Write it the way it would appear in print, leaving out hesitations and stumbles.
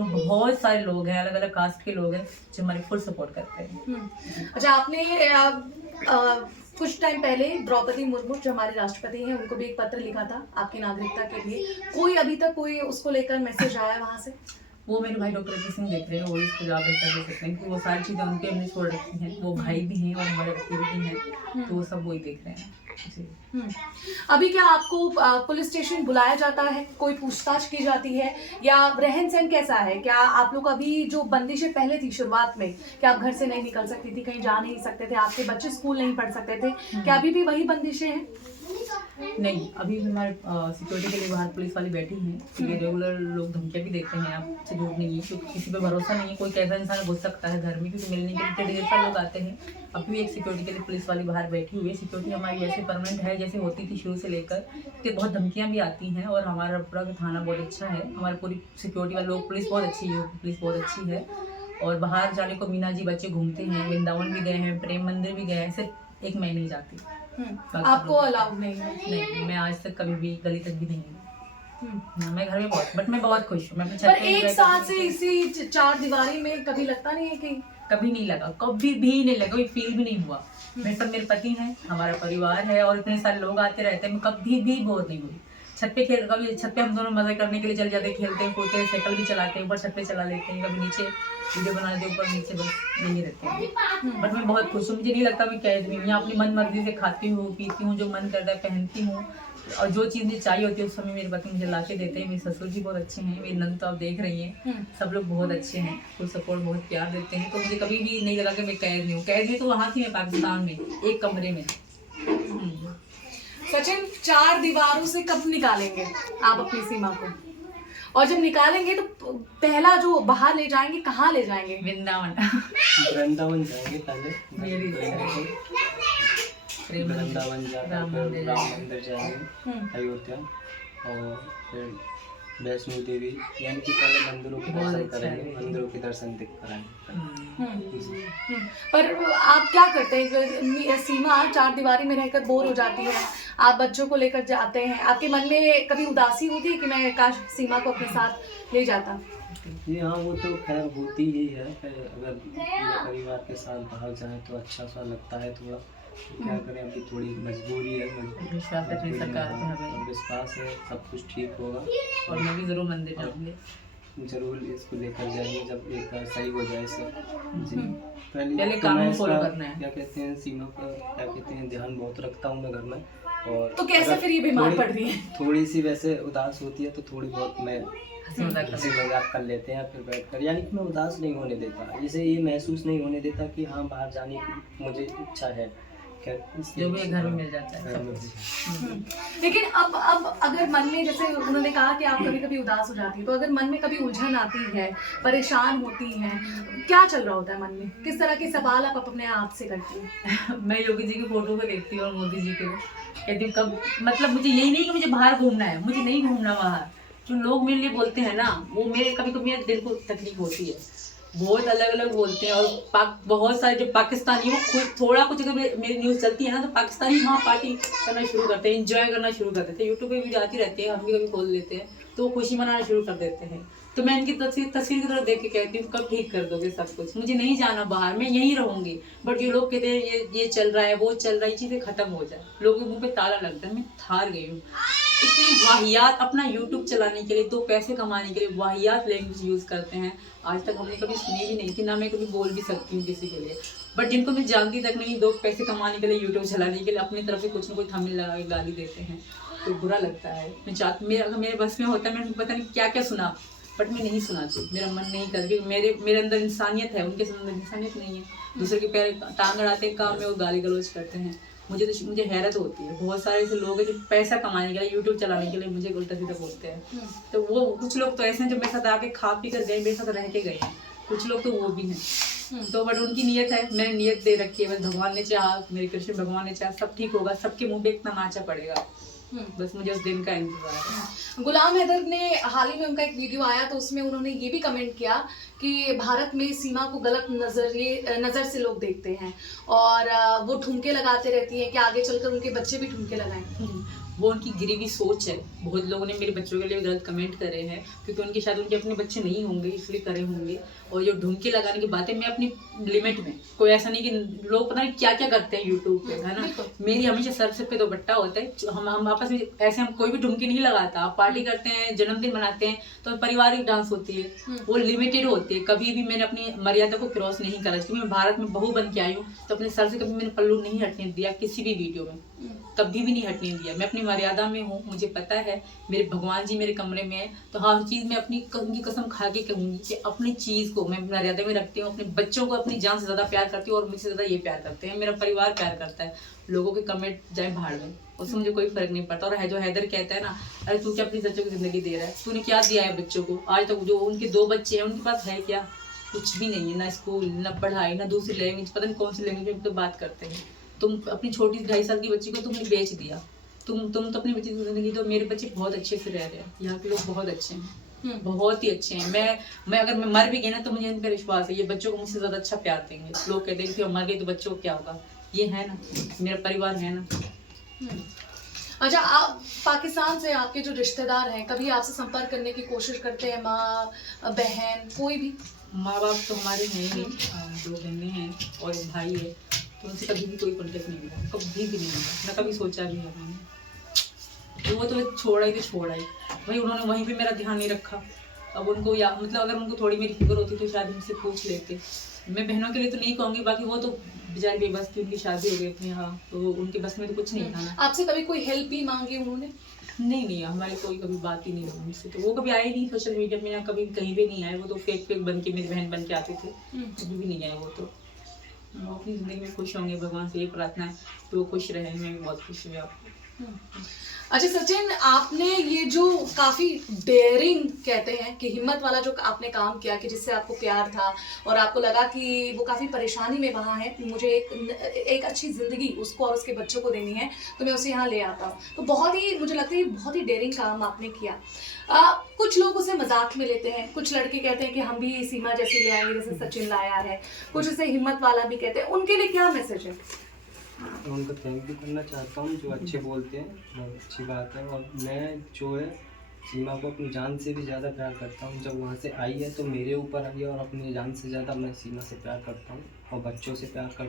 लोग बहुत सारे लोग हैं, अलग अलग कास्ट के लोग हैं जो हमारी फुल सपोर्ट करते हैं। अच्छा, आपने कुछ टाइम पहले द्रौपदी मुर्मू जो हमारे राष्ट्रपति हैं उनको भी एक पत्र लिखा था आपकी नागरिकता के लिए, कोई अभी तक कोई उसको लेकर मैसेज आया वहां से? वो मेरे भाई डॉक्टर अजीत सिंह देख रहे हैं, वही इसको जवाब बेहतर दे सकते हैं कि वो सारी चीज़ें उनके हमने छोड़ रखी हैं। वो भाई भी हैं और हमारे वकील भी हैं, तो वो सब वही देख रहे हैं जी। अभी क्या आपको पुलिस स्टेशन बुलाया जाता है, कोई पूछताछ की जाती है, या रहन सहन कैसा है? क्या आप लोग अभी जो बंदिशें पहले थी शुरुआत में कि आप घर से नहीं निकल सकती थी, कहीं जा नहीं सकते थे, आपके बच्चे स्कूल नहीं पढ़ सकते थे, क्या अभी भी वही बंदिशें हैं? नहीं, अभी हमारे सिक्योरिटी के लिए बाहर पुलिस वाली बैठी हैं, क्योंकि रेगुलर लोग धमकियाँ भी देते हैं, आपसे झूठ नहीं है, क्योंकि किसी पे भरोसा नहीं है, कोई कैसा इंसान घुस सकता है घर में, क्योंकि मिलने के लिए ढेर सारे लोग आते हैं। अभी भी एक सिक्योरिटी के लिए पुलिस वाली बाहर बैठी हुई है। सिक्योरिटी हमारी ऐसे परमानेंट है जैसे होती थी शुरू से लेकर, कि बहुत धमकियाँ भी आती हैं, और हमारा पूरा थाना बहुत अच्छा है, हमारी पूरी सिक्योरिटी वाले लोग, पुलिस बहुत अच्छी है, पुलिस बहुत अच्छी है। और बाहर जाने को मीना जी बच्चे घूमते हैं, वृंदावन भी गए हैं, प्रेम मंदिर भी गए हैं, सिर्फ एक मैं नहीं जाती। आपको अलाउड नहीं है? नहीं, मैं आज तक कभी भी गली तक भी नहीं गई। मैं घर में मैं बहुत खुश हूँ। मैं अपने छत पर पे एक enjoy साल करती से हूँ। इसी चार दीवारी में कभी लगता नहीं है कि कभी नहीं लगा, कभी भी नहीं लगा, कोई फील भी नहीं हुआ। मेरे साथ मेरे पति हैं, हमारा परिवार है, और इतने सारे लोग आते रहते हैं, मैं कभी भी बोर नहीं हुई। छत पे छत पे हम दोनों मजा करने के लिए चले जाते हैं, खेलते हैं, कूदते हैं, साइकिल भी चलाते हैं, ऊपर छत पे चला लेते हैं, कभी नीचे वीडियो बना लेते हैं, ऊपर नीचे, बस यही रहते हैं। बट मैं बहुत खुश हूँ, मुझे नहीं लगता मैं कैद में हूँ। यहाँ अपनी मन मर्जी से खाती हूँ, पीती हूँ, जो मन करता है पहनती हूँ, और जो चीज़ मुझे चाहिए होती है उस समय मेरे पति मुझे ला के देते हैं। मेरे ससुर जी बहुत अच्छे हैं, मेरी नंद तो आप देख रही हैं, सब लोग बहुत अच्छे हैं, फुल सपोर्ट, बहुत प्यार देते हैं। तो मुझे कभी भी नहीं लगा कि मैं कैद में हूँ। कैद में तो वहाँ थी मैं, पाकिस्तान में, एक कमरे में। सचिन, चार दीवारों से कब निकालेंगे आप अपनी सीमा को? और जब निकालेंगे तो पहला जो बाहर ले जाएंगे, कहाँ ले जाएंगे? वृंदावन। वृंदावन जाएंगे पहले, मेरी वृंदावन जाकर राम मंदिर जाएंगे, अयोध्या, और फिर वैष्णो देवी, यानी कि पहले मंदिरों के दर्शन करेंगे, मंदिरों के दर्शन दिख कराएंगे। पर आप क्या करते हैं? सीमा चार दीवारी में रहकर बोर हो जाती है, आप बच्चों को लेकर जाते हैं, आपके मन में कभी उदासी होती है कि मैं काश सीमा को अपने साथ ले जाता? जी हाँ, वो तो खैर होती ही है। अगर पूरे परिवार के साथ बाहर जाएं तो अच्छा सा लगता है थोड़ा। क्या करें, अभी थोड़ी मजबूरी है, विश्वास है अपनी सरकार पे हमें, विश्वास है सब कुछ ठीक होगा, और मैं भी जरूर मंदिर जाऊंगी, जरूर इसको लेकर जाएंगे जब एक बार सही हो जाए सब। जी, पहले तो कानून मैं फॉलो इसका करना है। क्या कहते हैं, सीमा का क्या कहते हैं, ध्यान बहुत रखता हूँ मैं घर में। और तो कैसे फिर ये बीमार पड़ रही है? थोड़ी सी वैसे उदास होती है तो थोड़ी बहुत मैं हंसी मजाक कर लेते हैं, फिर बैठकर, यानी कि मैं उदास नहीं होने देता, इसे ये महसूस नहीं होने देता कि हाँ बाहर जाने की मुझे इच्छा है। जो भी घर में मिल जाता है सब कुछ। लेकिन अब अगर मन में, जैसे उन्होंने कहा कि आप कभी कभी उदास हो जाती है, तो अगर मन में कभी उलझन आती है, परेशान होती हैं, क्या चल रहा होता है मन में? किस तरह के सवाल आप अपने आप से करती हैं? मैं योगी जी की फोटो को देखती हूँ और मोदी जी को, कहती हूँ कब, मतलब मुझे यही नहीं कि मुझे बाहर घूमना है, मुझे नहीं घूमना बाहर। जो लोग मेरे लिए बोलते हैं ना, वो मेरे कभी कभी मेरे दिल को तकलीफ होती है, बहुत अलग अलग बोलते हैं। और बहुत सारे जो पाकिस्तानी, वो खुद थोड़ा कुछ अगर मेरी न्यूज़ चलती है ना, तो पाकिस्तानी वहाँ पार्टी करना शुरू करते हैं, एंजॉय करना शुरू कर देते हैं। यूट्यूब पे वीडियो आती रहती है, हम भी कभी खोल लेते हैं, तो वो खुशी मनाना शुरू कर देते हैं। तो मैं इनकी तस्वीर की तरफ देख के कहती हूँ कब ठीक कर दोगे सब कुछ, मुझे नहीं जाना बाहर, मैं यहीं रहूंगी। बट जो लोग कहते हैं ये चल रहा है, वो चल रहा है, चीज़ें खत्म हो जाए, लोगों के मुँह पे ताला लगता है। मैं हार गई हूँ। इतनी वाहियात, अपना यूट्यूब चलाने के लिए, दो पैसे कमाने के लिए वाहियात लैंग्वेज यूज़ करते हैं। आज तक हमने कभी सुनी भी नहीं थी, ना मैं कभी बोल भी सकती हूँ किसी के लिए। बट जिनको मैं जानती तक नहीं, दो पैसे कमाने के लिए, यूट्यूब चलाने के लिए अपनी तरफ से कुछ न कुछ थंबनेल लगा के गाली देते हैं, तो बुरा लगता है। मैं चाहती, अगर मेरे बस में होता है, मैं पता नहीं क्या क्या सुना, बट मैं नहीं सुनाती, मेरा मन नहीं करता, क्योंकि मेरे अंदर इंसानियत है, उनके अंदर इंसानियत नहीं है। दूसरे के पैर टांग अड़ाते हैं काम में, वो गाली गलौज करते हैं। मुझे हैरत होती है, बहुत सारे ऐसे लोग हैं जो पैसा कमाने के लिए, यूट्यूब चलाने के लिए मुझे उल्टा सीधा बोलते हैं। तो वो कुछ लोग तो ऐसे हैं जो मेरे साथ आके खा पी कर गए, मेरे साथ रह के गए हैं, कुछ लोग तो वो भी हैं। तो बट उनकी नीयत है, मैंने नीयत दे रखी है, बस भगवान ने चाहा, मेरे कृष्ण भगवान ने चाहा, सब ठीक होगा, सबके मुंह पे एक तमाचा पड़ेगा, बस मुझे उस दिन का इंतजार है। गुलाम हैदर ने हाल ही में, उनका एक वीडियो आया, तो उसमें उन्होंने ये भी कमेंट किया कि भारत में सीमा को गलत नज़र से लोग देखते हैं, और वो ठुमके लगाते रहती हैं कि आगे चलकर उनके बच्चे भी ठुमके लगाएं। वो उनकी गिरी हुई सोच है। बहुत लोगों ने मेरे बच्चों के लिए गलत कमेंट करे हैं, क्योंकि उनके शायद उनके अपने बच्चे नहीं होंगे इसलिए करे होंगे। और जो ढूंढके लगाने की बातें, मैं अपनी लिमिट में, कोई ऐसा नहीं कि लोग पता नहीं क्या क्या करते हैं यूट्यूब पे, है ना। मेरी हमेशा सर पे दुपट्टा होता है। हम आपस में ऐसे हम कोई भी ढूंढके नहीं लगाता। आप पार्टी करते हैं, जन्मदिन मनाते हैं तो पारिवारिक डांस होती है, वो लिमिटेड होती है। कभी भी मैंने अपनी मर्यादा को क्रॉस नहीं करा। क्योंकि मैं भारत में बहू बन के आई हूँ, तो अपने सर से कभी मैंने पल्लू नहीं हटने दिया किसी भी वीडियो में, कभी भी नहीं हटने दिया। मैं अपनी मर्यादा में हूँ, मुझे पता है मेरे भगवान जी मेरे कमरे में है। तो हर चीज़ मैं अपनी उनकी कसम खा के कहूँगी कि अपनी चीज़ को मैं मर्यादा में रखती हूँ। अपने बच्चों को अपनी जान से ज़्यादा प्यार करती हूँ, और मुझसे ज़्यादा ये प्यार करते हैं, मेरा परिवार प्यार करता है। लोगों के कमेंट जाए भाड़ में, उससे मुझे कोई फर्क नहीं पड़ता। और है जो हैदर कहता है ना, अरे तू क्या अपनी बच्चों की ज़िंदगी दे रहा है, तूने क्या दिया है बच्चों को आज तक। जो उनके 2 बच्चे हैं, उनके पास है क्या? कुछ भी नहीं है, ना स्कूल, ना पढ़ाई, ना दूसरी लैंग्वेज, पता नहीं कौन सी लैंग्वेज में तो बात करते हैं। तुम अपनी छोटी 2.5 साल की बच्ची को तुमने बेच दिया। तुम तो अपनी बच्ची की जिंदगी दो। मेरे बच्चे बहुत अच्छे से रह रहे हैं, यहाँ के लोग बहुत अच्छे हैं, बहुत ही अच्छे हैं। मैं अगर मैं मर भी गई ना, तो मुझे इन पर विश्वास है, ये बच्चों को मुझसे ज़्यादा अच्छा प्यार देंगे। लोग कहते हैं कि मर गई तो बच्चों को क्या होगा, ये है ना, मेरा परिवार है ना। अच्छा, आप पाकिस्तान से आपके जो रिश्तेदार हैं, कभी आपसे संपर्क करने की कोशिश करते हैं? माँ, बहन, कोई भी? माँ बाप तो हमारे हैं ही, 2 बहनें हैं और एक भाई है, तो उनसे कभी भी कोई कॉन्टेक्ट नहीं हुआ, कभी भी नहीं हुआ, ना कभी सोचा भी है मैंने। तो वो तो छोड़ा ही तो छोड़ा ही, वही उन्होंने वहीं पे मेरा ध्यान नहीं रखा। अब उनको या मतलब अगर उनको थोड़ी मेरी फिक्र होती तो शायद मुझसे पूछ लेते। मैं बहनों के लिए तो नहीं कहूँगी, बाकी वो तो बेचारी बेबस थी, उनकी शादी हो गई अपने यहाँ, तो उनके बस में तो कुछ नहीं था ना। आपसे कभी कोई हेल्प भी मांगी उन्होंने? नहीं, हमारी कोई कभी बात ही नहीं हुई उनसे। तो वो कभी आए नहीं सोशल मीडिया में, या कभी कहीं भी नहीं आए। वो तो फेक बन के मेरी बहन बन के आते थे, कभी भी नहीं आए वो तो। वो अपनी ज़िंदगी में खुश होंगे, भगवान से ये प्रार्थना है कि वो खुश रहे। मैं भी बहुत खुश हुई आपको। अच्छा सचिन, आपने ये जो काफ़ी डेयरिंग कहते हैं कि हिम्मत वाला जो आपने काम किया, कि जिससे आपको प्यार था और आपको लगा कि वो काफ़ी परेशानी में वहाँ है, मुझे एक अच्छी ज़िंदगी उसको और उसके बच्चों को देनी है, तो मैं उसे यहाँ ले आता हूँ। तो बहुत ही, मुझे लगता है बहुत ही डेयरिंग काम आपने किया। कुछ लोग उसे मजाक में लेते हैं, कुछ लड़के कहते हैं कि हम भी सीमा जैसी ले आएंगे जैसे सचिन लाया है, कुछ उसे हिम्मत वाला भी कहते हैं। उनके लिए क्या मैसेज है? उनको थैंक यू करना चाहता हूँ, जो अच्छे बोलते हैं, बहुत अच्छी बात है। और मैं जो है सीमा को अपनी जान से भी ज़्यादा प्यार करता हूँ। जब वहाँ से आई है तो मेरे ऊपर आई है, और अपनी जान से ज़्यादा मैं सीमा से प्यार करता हूँ और बच्चों से प्यार करता हूँ।